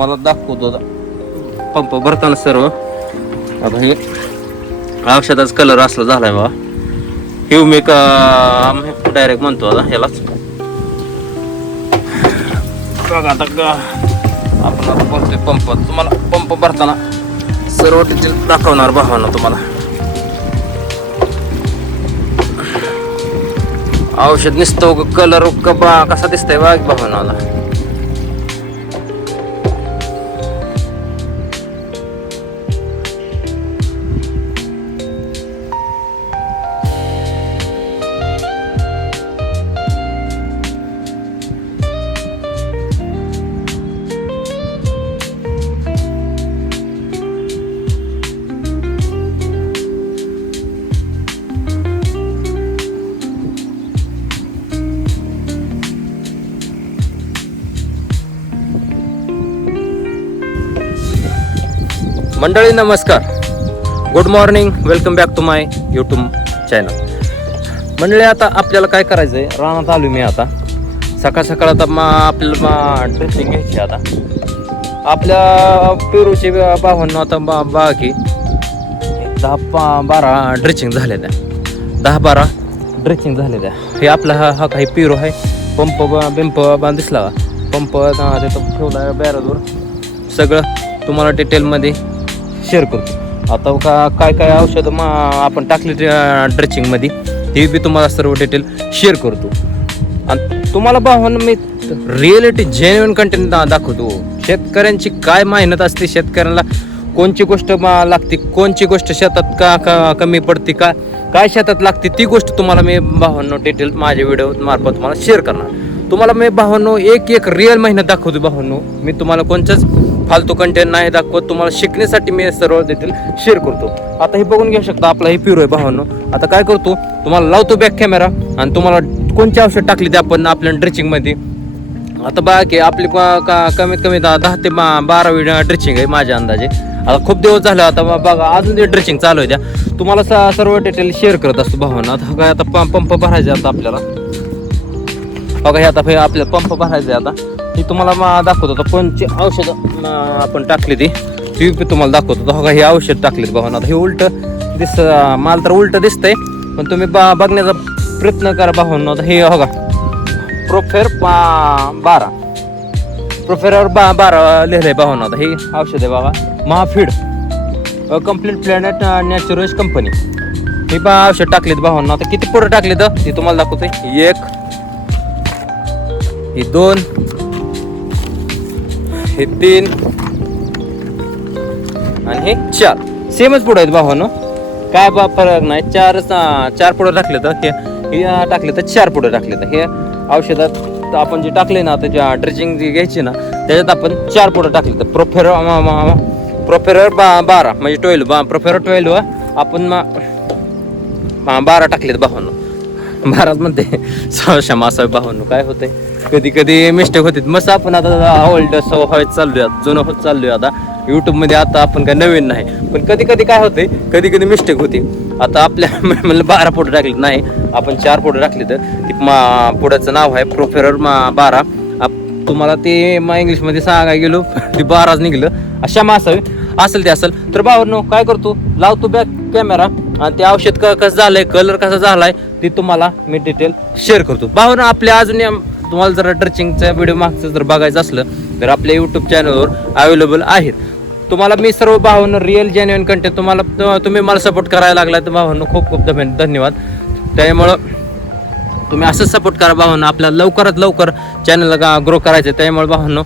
मला दाखवतो पंप भरताना सर्व. आता हे औषधाचा कलर असला झालाय बा. ह्युमिक आम्ही डायरेक्ट म्हणतो आता ह्यालाच. बघा आता आपण आता बोलतोय पंप. तुम्हाला पंप भरताना सर्व डिटेल दाखवणार भावांना तुम्हाला. औषध निसतो कलर कसा दिसतंय बघा भावांना आता. मंडळी नमस्कार, good morning, welcome back to my YouTube channel. मंडळी आता आपल्याला काय करायचं आहे, रानात आलो मी आता. सकाळ सकाळ आता आपल्याला ड्रेसिंग घ्यायची. आता आपल्या पेरूचे बावन्न आता बाकी 10-12 ड्रेसिंग झाले त्या. 10-12 ड्रेसिंग झाले त्या. हे आपला हा काही पेरू आहे. पंप बिंप दिसला पंप तिथं ठेवला बॅरलवर. सगळं तुम्हाला डिटेलमध्ये शेअर करतो. आता काय काय औषधं आपण टाकली ड्रेसिंगमध्ये ते बी तुम्हाला सर्व डिटेल शेअर करतो. आणि तुम्हाला पाहून मी रिअलिटी जेन्युइन कंटेंट दाखवतो. शेतकऱ्यांची काय मेहनत असते, शेतकऱ्यांना कोणची गोष्ट लागते, कोणची गोष्ट शेतात का कमी पडते, काय शेतात लागते, ती गोष्ट तुम्हाला मी भावांनो डिटेल माझ्या व्हिडिओ मार्फत तुम्हाला शेअर करणार. तुम्हाला मी भावांनो एक रिअल मेहनत दाखवतो. भावांनो मी तुम्हाला कोणचंच फालतू कंटेंट नाही दाखवत. तुम्हाला शिकण्यासाठी मी सर्व डिटेल शेअर करतो. आता हे बघून घेऊ शकता आपला हे पेरू आहे भावांनो. आता काय करतो, तुम्हाला लावतो बॅक कॅमेरा आणि तुम्हाला कोणची औषध टाकली ते आपण आपल्या ड्रेसिंगमध्ये. आता बघा की आपली कमीत कमी 10 ते 12 ड्रेसिंग आहे माझ्या अंदाजे. आता खूप दिवस झाले. आता बघा अजून ते ड्रेसिंग चालू आहे त्या. तुम्हाला सर्व डिटेल शेअर करत असतो भावांनो. आता काय आता पंप भरायचे आता आपल्याला. बघा हे आता आपल्याला पंप भरायचं आहे. आता ती तुम्हाला दाखवतो आता कोणची औषधं आपण टाकली ती तुम्हाला दाखवतो. हो का हे औषध टाकलेत भावांनो. आता हे उलट मला तर उलट दिसतंय, पण तुम्ही बघण्याचा प्रयत्न करा भावांनो. आता हे हो का प्रोफेर 12 लिहिलंय भावांनो. आता हे औषध आहे बघा, महाफीड कम्प्लीट प्लॅनेट नॅचरल्स कंपनी. हे औषध टाकलेत भावांनो. आता किती पुढे टाकलेत ते तुम्हाला दाखवतोय. 1, हे 2, हे 3 आणि हे 4. सेमच पुढे आहेत भावांनो, काय फरक नाही. 4 पुढे टाकले तर हे टाकले तर 4 पुढे टाकले तर हे औषधात आपण जे टाकले ना त्याच्या ड्रेसिंग जी घ्यायची ना त्याच्यात आपण 4 पुढे टाकले तर प्रोफेरर 12 म्हणजे 12 प्रोफेरर 12 आपण 12 टाकलेत भावांनो. 12 मध्ये 600 मासा भावांनो. काय होतंय कधी कधी मिस्टेक होते. मस्त आपण आता ओल्ड व्हायच चाललोय, जुनं होत चाललोय आता यूट्यूबमध्ये. आता आपण काय नवीन नाही, पण कधी कधी काय होते, कधी कधी मिस्टेक होते. आता आपल्या म्हणलं 12 फोटो टाकले नाही, आपण 4 फोटो टाकले तर ती पुढ्याचं नाव आहे प्रोफेरर 12. तुम्हाला ते इंग्लिशमध्ये सांगायला गेलो ती 12च निघलं. अशा मासा असेल ते असेल तर भावांनो काय करतो, लावतो बॅक कॅमेरा आणि ते औषध कसं झालंय, कलर कसा झालाय ते तुम्हाला मी डिटेल शेअर करतो. भावांनो आपल्या अजून तुम्हाला जर ड्रेसिंगचा व्हिडिओ मागचं जर बघायचं असलं तर आपल्या यूट्यूब चॅनलवर अवेलेबल आहेत. तुम्हाला मी सर्व भावांनो रिअल जेन्युइन कंटेंट तुम्ही मला सपोर्ट करायला लागला तर भावांनो खूप खूप धन्यवाद. त्यामुळं तुम्ही असंच सपोर्ट करा भावांनो. आपल्याला लवकरात लवकर चॅनलला ग्रो करायचं. त्यामुळे भावांनो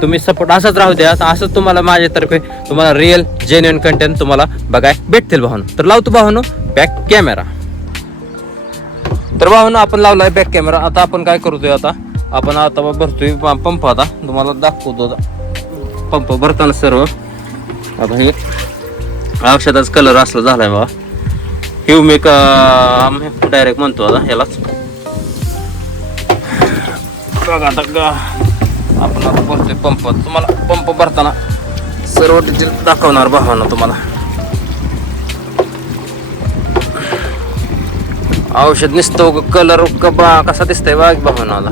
तुम्ही सपोर्ट असाच राहू द्या. असंच तुम्हाला माझ्यातर्फे तुम्हाला रिअल जेन्युइन कंटेंट तुम्हाला बघायला भेटतील भावांनो. तर लावतो भावांनो बॅक कॅमेरा. तर भावांनो आपण लावलाय बॅक कॅमेरा. आता आपण काय करतोय, आपण आता भरतोय पंप. आता तुम्हाला दाखवतो पंप भरताना सर्व. आता हे औषधाचा कलर असला झालाय बघा, ह्युमिक आम्ही डायरेक्ट म्हणतो आता ह्यालाच. बघा आता आपण आता भरतोय पंप. तुम्हाला पंप भरताना सर्व डिटेल दाखवणार भावांनो तुम्हाला. औषध निसतो कलर कसा दिसतंय बघ भावांनो. आता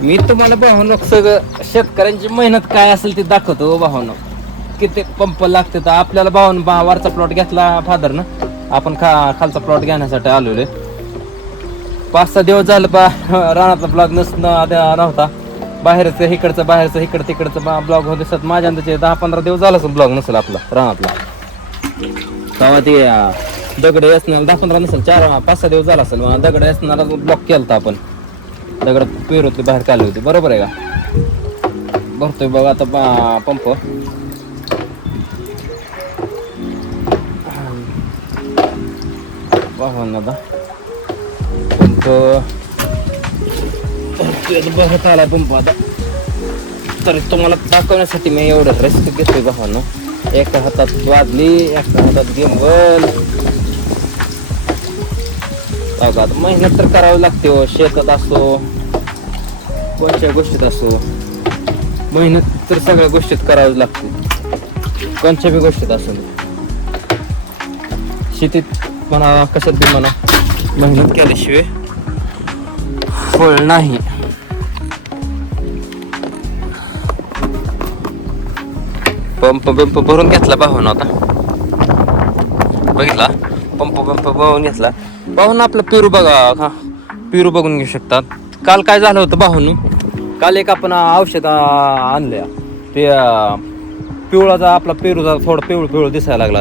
मी तुम्हाला भावनो सगळं शेतकऱ्यांची मेहनत काय असेल ते दाखवतो भावनो. किती पंप लागते तर आपल्याला भावून वरचा प्लॉट घेतला फादर ना, आपण खालचा प्लॉट घेण्यासाठी आलेलो. 5-6 दिवस झालं रानातला ब्लॉग नव्हता. बाहेरचं इकडं तिकडचं ब्लॉग होते सत. माझ्या अंदाजे 10-15 दिवस झाला असेल ब्लॉग नसेल आपला रानातला. तेव्हा ते दगड असणार 10-15 नसेल, 4-5-6 दिवस झाला असेल. दगड असणारा ब्लॉक केला आपण. दगड पेरूतले बाहेर काढले होते. बरोबर आहे का? भरतोय बघा आता पंप. वाहन पंप बघत आला पंप आता. तर तुम्हाला दाखवण्यासाठी मी एवढं रिस्क घेतोय भावांनो. एका हातात वाजली, एका हातात गिंबल. बघा मेहनत तर करावी लागते हो. शेतात असो, कोणत्या गोष्टीत असो, मेहनत तर सगळ्या गोष्टीत करावी लागते. कोणत्या बी गोष्टीत असो, शेतीत म्हणा कशात बी म्हणा, मेहनत केल्याशिवाय फळ नाही. पंप भरून घेतला भावानं आता. बघितला पंप भरून घेतला भावानं. आपलं पेरू बघा, पेरू बघून घेऊ शकतात. काल काय झालं होतं भावानं, काल एक आपण औषध आणलं. ते पिवळाचा आपला पेरूचा थोडा पिवळ दिसायला लागला.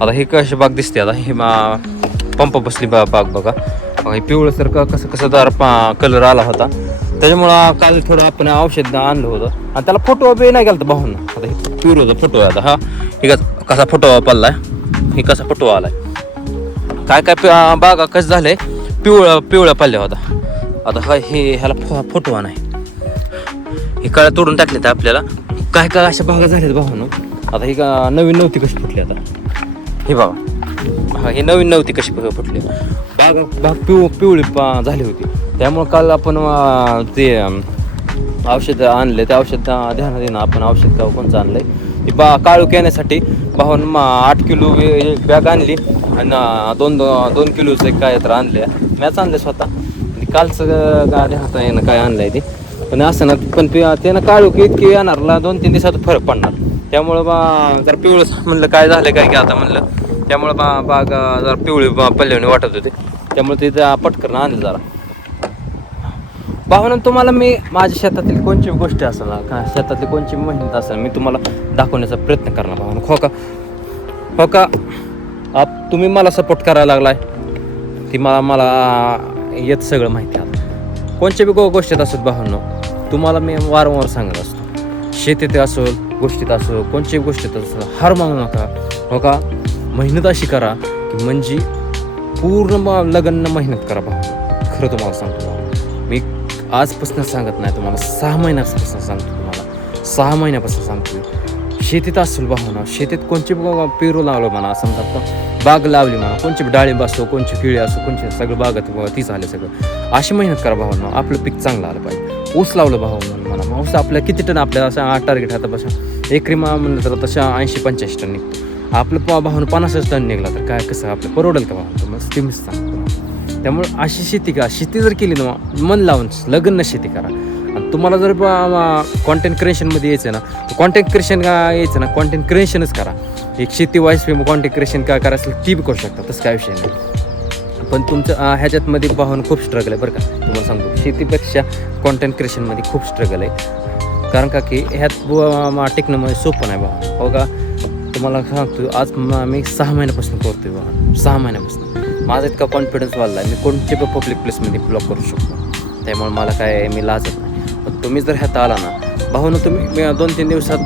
आता हे कशी बाग दिसते. आता हे पंप बसली बाग बघा. हे पिवळं सर कसं दार कलर आला होता. त्याच्यामुळं काल थोडं आपण औषध आणलं होतं आणि त्याला फोटो बी नाही गेला भाऊन. आता हे पिवळाचा फोटो आहे. आता हा हे कसा फोटो पडलाय, हे कसा फोटो आलाय. काय बागा कसं झालंय, पिवळ्या पडल्या होता. आता ह्याला फोटो नाही. हे काळ्या तोडून टाकले तर आपल्याला काय अशा बागा झाल्यात भाऊन. आता ही नवीन नव्हती कशी फुटली. आता हे बघा, हे नवीन नव्हती कशी फुटली. बाग पिवळी झाली होती. त्यामुळे काल आपण ते औषध आणले. ते औषध ध्यानात येणं आपण औषध कोणचं आणलंय ते काळू येण्यासाठी भाऊन 8 किलो एक बॅग आणली आणि 2 किलोचं एक काय तर आणले. मॅच आणलं स्वतः. कालचं ध्यानात येणं काय आणलंय ते पण असं ना. पण त्यानं काळू इतकी येणारला 2-3 दिवसात फरक पडणार. त्यामुळं जर पिवळं म्हणलं काय झालं काय की आता म्हणलं. त्यामुळं बाग जरा पिवळी पल्ल्याने वाटत होते. त्यामुळे ते पटकन आणलं जरा भावना. तुम्हाला मी माझ्या शेतातील कोणची गोष्टी असेल ना, का शेतातली कोणची मेहनत असेल, मी तुम्हाला दाखवण्याचा प्रयत्न करणार भावना. हो का तुम्ही मला सपोर्ट करायला लागलाय ती मला येत सगळं माहिती आहे. कोणच्या बी गोष्टीत असत भावना, तुम्हाला मी वारंवार सांगत असतो. शेतीत असो, गोष्टीत असो, कोणत्याही गोष्टीत असो, हार मानू नका. हो का मेहनत अशी करा की म्हणजे पूर्ण लगन मेहनत करा भावना. खरं तुम्हाला सांगतो मी आजपासून सांगत नाही तुम्हाला, 6 महिन्यापासून सांगतो तुम्हाला. 6 महिन्यापासून सांगतो. शेतीत असेल भावना, शेतीत कोणची पेरू लावलं म्हणा, समजा बाग लावली म्हणा, कोणची डाळिंब असो, कोणची केळी असो, कोणची सगळं बागात तीच आले सगळं. अशी मेहनत करा भावना. आपलं पीक चांगलं आलं पाहिजे. ऊस लावलं भावना म्हणा, ऊस आपल्या किती टन आपल्या असा टार्गेट आता बसा एकरी म्हणलं तर तशा 80-85 टन निघतो. आपलं भावना 50 टन निघला तर काय कसं आपलं परवडेल का भावना. मग तुम्हीच सांगतो. त्यामुळे अशी शेती का, शेती जर केली ना मन लावून लगन शेती करा. आणि तुम्हाला जर कॉन्टेंट क्रिएशनमध्ये यायचं ना, कॉन्टेंट क्रिएशन यायचं ना, कॉन्टेंट क्रिएशनच करा. एक शेती वाईज कॉन्टेंट क्रिएशन काय करायचं ती बी करू शकता, तसं काय विषय नाही. पण तुमचं ह्याच्यातमध्ये पाहून खूप स्ट्रगल आहे बरं का. तुम्हाला सांगतो शेतीपेक्षा कॉन्टेंट क्रिएशनमध्ये खूप स्ट्रगल आहे. कारण का की ह्यात टिकणं म्हणजे सोपं नाही भाऊ. हो का तुम्हाला सांगतो आज मी 6 महिन्यापासून करतोय बघा. 6 महिन्यापासून माझा इतका कॉन्फिडन्स वाढला आहे. मी कोणते पण पब्लिक प्लेसमध्ये ब्लॉग करू शकतो. त्यामुळे मला काय मी लाजत नाही. पण तुम्ही जर ह्यात आला ना भाऊनं, तुम्ही 2-3 दिवसात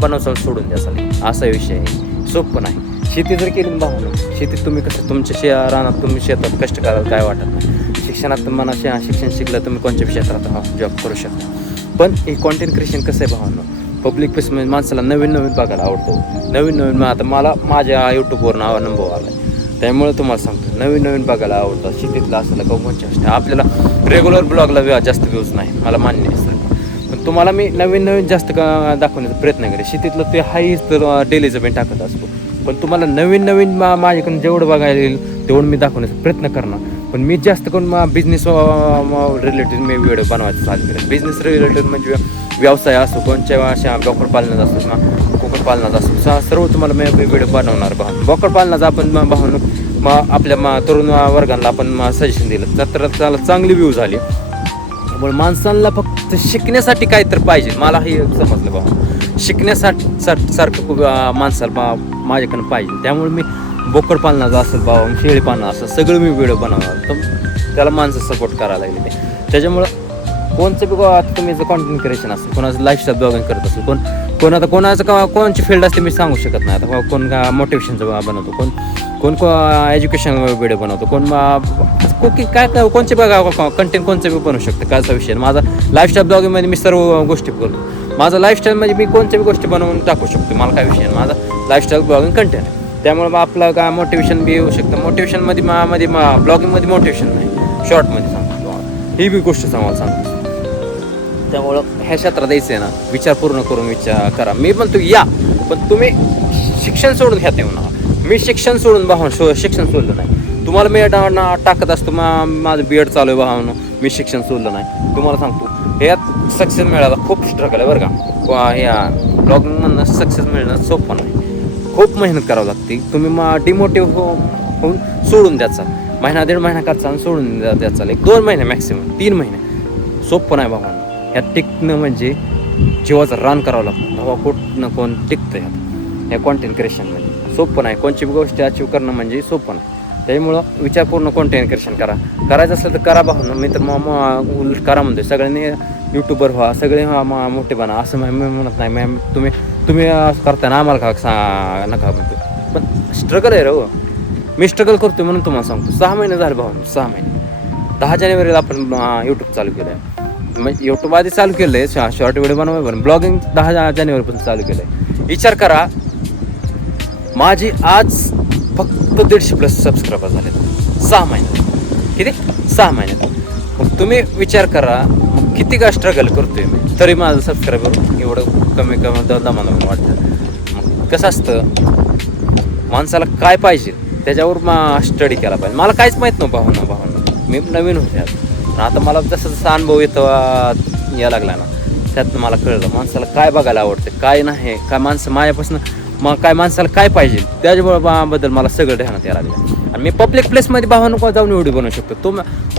बनवसाल सोडून द्याल. असा विषय आहे, सोपं नाही. शेती जर केली ना भाऊनं, शेतीत तुम्ही कसं तुमच्या रानात तुम्ही शेतात कष्ट करायला काय वाटत नाही. शिक्षणात मला शिक्षण शिकलं तुम्ही कोणत्या क्षेत्रात जॉब करू शकता. पण हे कॉन्टेंट क्रिएशन कसं आहे भावांनो, पब्लिक प्लेसमध्ये माणसाला नवीन बघायला आवडतो. नवीन आता मला माझ्या यूट्यूबवर अनुभव आला आहे. त्यामुळे तुम्हाला सांगतो नवीन बघायला आवडतं. शेतीतलं असलं का कोणच्या गोष्टी आपल्याला रेग्युलर ब्लॉगला जास्त व्ह्यूज नाही, मला मान्य असेल. पण तुम्हाला मी नवीन जास्त दाखवण्याचा प्रयत्न करेन. शेतीतलं ते हाईच तर डेलीचं मी टाकत असतो. पण तुम्हाला नवीन माझ्याकडून जेवढं बघायला येईल तेवढं मी दाखवण्याचा प्रयत्न करणार. पण मी जास्त करून बिझनेस रिलेटेड मी व्हिडिओ बनवायचं चालू केलं. बिझनेस रिलेटेड म्हणजे व्यवसाय असो, कोणत्या अशा बोकड पालनात असो किंवा कुक्कुटपालनात असो, सर्व तुम्हाला मी व्हिडिओ बनवणार. बोकड पालनाचं आपण मग आपल्या तरुण वर्गाला आपण सजेशन दिलं तर त्याला चांगली व्ह्यू झाली. त्यामुळे माणसांना फक्त शिकण्यासाठी काय तर पाहिजे. मला हे समजलं बाबा, शिकण्यासाठी सारखं खूप माणसाला माझ्याकडनं पाहिजे. त्यामुळे मी बोकड पालनाचं असेल बाबा, शेळी पालना असेल, सगळं मी व्हिडिओ बनवणार. तर त्याला माणसं सपोर्ट करायला लागले ते. त्याच्यामुळं कोणचं बी आता तुम्ही जर कॉन्टेंट क्रिएशन असेल, कोणाचं लाईफस्टाईल ब्लॉगिंग करत असेल, कोणाची फील्ड असते मी सांगू शकत नाही. आता कोण मोटिवेशनचं बनवतो, कोण एज्युकेशन व्हिडिओ बनवतो, कोण कुकिंग काय कोणचे बघा कंटेंट कोणचं बी बनवू शकतं. कायचा विषय माझा लाईफस्टाईल ब्लॉगिंगमध्ये मी सर्व गोष्टी करतो. माझा लाईफस्टाईलमध्ये मी कोणत्या बी गोष्टी बनवून टाकू शकतो. मला काय विषय माझा लाईफस्टाईल ब्लॉगिंग कंटेंट. त्यामुळे आपलं काय मोटिवेशन बी येऊ शकतं. मोटिवेशनमध्ये ब्लॉगिंगमध्ये मोटिवेशन नाही, शॉर्टमध्ये सांगतो ही बी गोष्ट सांगतो. त्यामुळं ह्या क्षेत्रात द्यायचं आहे ना, विचार पूर्ण करून विचार करा. मी म्हणतो या, पण तुम्ही शिक्षण सोडून ह्यात येऊ नका. मी शिक्षण सोडून शिक्षण सोडलं नाही. तुम्हाला मी टाकत असतो माझं BEd चालू आहे भावानं, मी शिक्षण सोडलं नाही. तुम्हाला सांगतो ह्यात सक्सेस मिळायला खूप स्ट्रगल आहे बरं का. ह्या ब्लॉगिंगमधनं सक्सेस मिळणं सोपं नाही, खूप मेहनत करावं लागते. तुम्ही डिमोटिव्ह होऊन सोडून द्यायचा, महिना 1.5 महिना करचा आणि सोडून द्यायचा. 1-2 महिने मॅक्सिमम 3 महिने सोपं नाही भावानं. ह्या टिकणं म्हणजे जीवाचं रान करावं लागतं. तेव्हा कुठनं कोण टिकतं ह्या कॉन्टेंट क्रिएशनमध्ये. सोपं नाही, कोणची गोष्टी अचीव्ह करणं म्हणजे सोपं नाही. त्यामुळं विचारपूर्ण कॉन्टेंट क्रिएशन करायचं असलं तर करा भाऊ. मी तर उलट करा म्हणतोय, सगळ्यांनी यूट्यूबर व्हा, सगळे मोठे बना असं मी म्हणत नाही. मॅम तुम्ही करताना आम्हाला नका म्हणतो, पण स्ट्रगल आहे रे. मी स्ट्रगल करतोय म्हणून तुम्हाला सांगतो. 6 महिने झाले भाऊ, 6 महिने. 10 जानेवारीला आपण यूट्यूब चालू केलं आहे. म्हणजे यूट्यूब आधी चालू केलं आहे शॉर्ट व्हिडिओ बनवाय, पण ब्लॉगिंग 10 जानेवारीपासून चालू केलं आहे. विचार करा, माझी आज फक्त 150+ सबस्क्रायबर झाले 6 महिन्यात. किती? 6 महिन्यात. मग तुम्ही विचार करा किती का स्ट्रगल करतोय मी, तरी माझं सबस्क्रायबर एवढं कमी दमानं वाटतं. मग कसं असतं, माणसाला काय पाहिजे त्याच्यावर स्टडी केला पाहिजे. मला काहीच माहीत नव्हतं भावना, मी नवीन होते. आता मला जसं अनुभव येतो या लागला ना, त्यातनं मला कळलं माणसाला काय बघायला आवडतं, काय नाही, काय माणसं माझ्यापासून काय माणसाला काय पाहिजे त्याच्याबद्दल मला सगळं ध्यानात यायला लागलं. आणि मी पब्लिक प्लेसमध्ये भावानं जाऊन व्हिडिओ बनवू शकतो.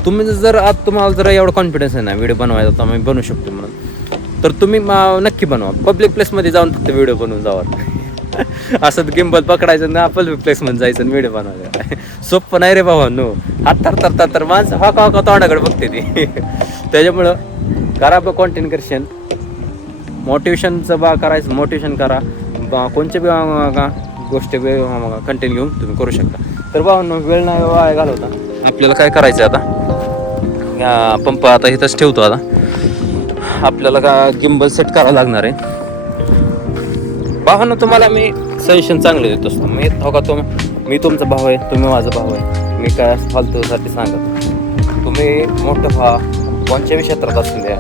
तुम्ही जर तुम्हाला जर एवढं कॉन्फिडन्स आहे ना व्हिडिओ बनवायचा तर मी बनवू शकतो म्हणून, तर तुम्ही नक्की बनवा. पब्लिक प्लेसमध्ये जाऊन फक्त व्हिडिओ बनवून जावा. असं गिंबल पकडायचं ना, पब्लिक प्लेसमध्ये जायचं आणि व्हिडिओ बनवायचा. सोपं नाही रे भावांनो. हात तर माणसं हा तोंडाकडे बघते ती. त्याच्यामुळं करा कॉन्टेंट क्रिएशन. मोटिवेशनचं करायचं, मोटिवेशन करा. कोणत्या बी गोष्टी कंटेंट घेऊन तुम्ही करू शकता. तर भावांनो, वेळ नाही वाया घालवता. आपल्याला काय करायचं आता, पंप आता इथंच ठेवतो. आता आपल्याला का गिंबल सेट करावं लागणार आहे. भावांनो, तुम्हाला मी सजेशन चांगले देत असतो. मी तुमचा भाऊ आहे, तुम्ही माझा भाऊ आहे. मी काय फालतूसाठी सांगत, तुम्ही मोठं व्हा, कोणत्याही क्षेत्रात असून द्या,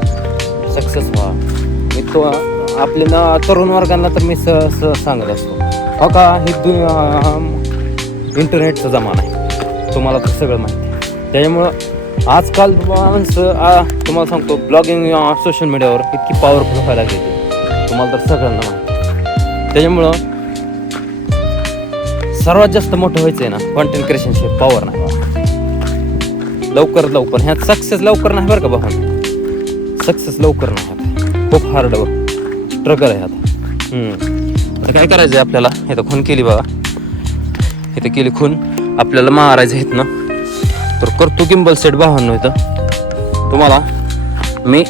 सक्सेस व्हा. मी आपल्या तरुण वर्गांना तर मी सांगत असतो, हो का, हे इंटरनेटचा जमाना आहे, तुम्हाला तर सगळं माहिती आहे. त्याच्यामुळं आजकाल माणसं तुम्हाला सांगतो, ब्लॉगिंग सोशल मीडियावर इतकी पॉवरफुल व्हायला लागली, तुम्हाला तर सगळ्यांना माहिती आहे. त्याच्यामुळं सर्वात जास्त मोठं व्हायचं आहे ना, कॉन्टेंट क्रिएशनची पॉवर नाही. लवकर ह्यात सक्सेस लवकर नाही बरं का भाऊ, सक्सेस लवकर नाही, खूप हार्ड स्ट्रगल आहे. आता काय करायचं आहे आपल्याला, इथं खून केली बघा, इथं केली खून, आपल्याला मारायचं आहेत ना, तर करतो गिंबल सेट भावांनो. इथं तुम्हाला मी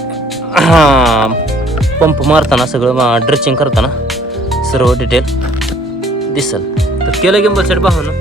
पंप मारताना सगळं ड्रेचिंग करताना सर्व डिटेल दिसल. तर केलं गिंबल सेट भावांनो.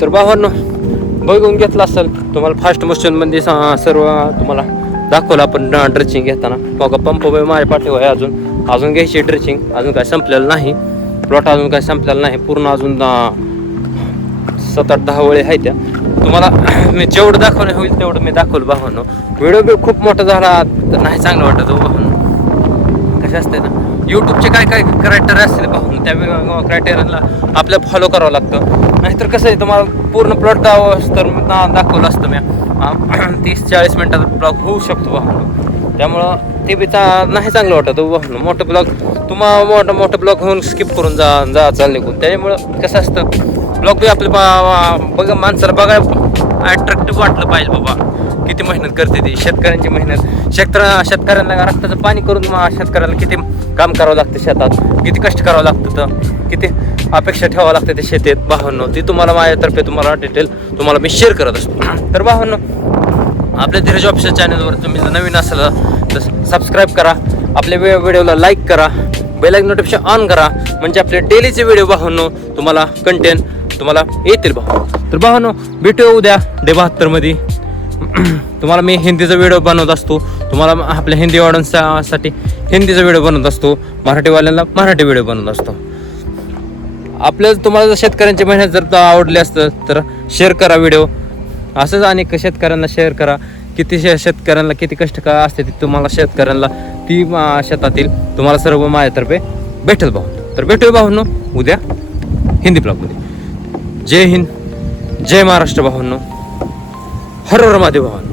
तर भावांनो बघून घेतलं असेल तुम्हाला फास्ट मोशनमध्ये सर्व तुम्हाला दाखवलं आपण ड्रेसिंग घेताना. बघा पंप माझ्या पाठीवर आहे, अजून घ्यायची ड्रेसिंग, अजून काय संपलेलं नाही. प्लॉट अजून काय संपलेला नाही, पूर्ण अजून 7-8-10 वळे आहे त्या. तुम्हाला मी जेवढं दाखवणं होईल तेवढं मी दाखवलं भावांनो. व्हिडिओ बी खूप मोठा झाला तर नाही चांगलं वाटत भावांनो. कसं असते ना, यूट्यूबचे काय काय क्रायटेरिया असतील भावांनो, त्या क्रायटेरियाला आपल्याला फॉलो करावं लागतं. नाहीतर कसं आहे, तुम्हाला पूर्ण प्लॉट तर दाखवलं असतं मी 30-40 मिनिटाचा ब्लॉग होऊ शकतो भावांनो. त्यामुळं ते बी नाही चांगलं वाटत भावांनो. मोठं ब्लॉग तुम्हाला मोठं ब्लॉग होऊन स्किप करून जा चाल निघून. त्यामुळं कसं असतं, ब्लॉग बी आपल्या बघा माणसाला बघायला अट्रॅक्टिव्ह वाटलं पाहिजे. बाबा किती मेहनत करते ती, शेतकऱ्यांची मेहनत, शेतकऱ्यांना रक्ताचं पाणी करून शेतकऱ्याला किती काम करावं लागतं शेतात, किती कष्ट करावं लागतं, तर किती अपेक्षा ठेवावं लागतं ते शेतीत भावांनो. ती तुम्हाला माझ्यातर्फे तुम्हाला डिटेल तुम्हाला मी शेअर करत असतो. तर भावांनो आपल्या धीरज ऑफिशियल चॅनलवर तुम्ही जर नवीन असाल तर सबस्क्राईब करा, आपल्या व्हिडिओला लाईक करा, बेल आयकॉन नोटिफिकेशन ऑन करा, म्हणजे आपले डेलीचे व्हिडिओ भावांनो तुम्हाला कंटेंट तुम्हाला येतील भाऊ. तर भावांनो भेटूया उद्या डे 72 मध्ये. तुम्हाला मी हिंदीचा व्हिडिओ बनवत असतो, तुम्हाला आपल्या हिंदी ऑडियन्ससाठी हिंदीचा व्हिडिओ बनवत असतो, मराठीवाल्यांना मराठी व्हिडिओ बनवत असतो. तुम्हाला जर शेतकऱ्यांची मेहनत जर आवडली असतं तर शेअर करा व्हिडिओ, असंच अनेक शेतकऱ्यांना शेअर करा. किती शेतकऱ्यांना किती कष्ट काय असते ती तुम्हाला शेतकऱ्यांना ती शेतातील तुम्हाला सर्व माझ्यातर्फे भेटेल भाऊ. तर भेटूया भाऊंनो उद्या हिंदी ब्लॉगमध्ये. जय हिंद, जय महाराष्ट्र भावांनो, हर हर महादेव भावांनो.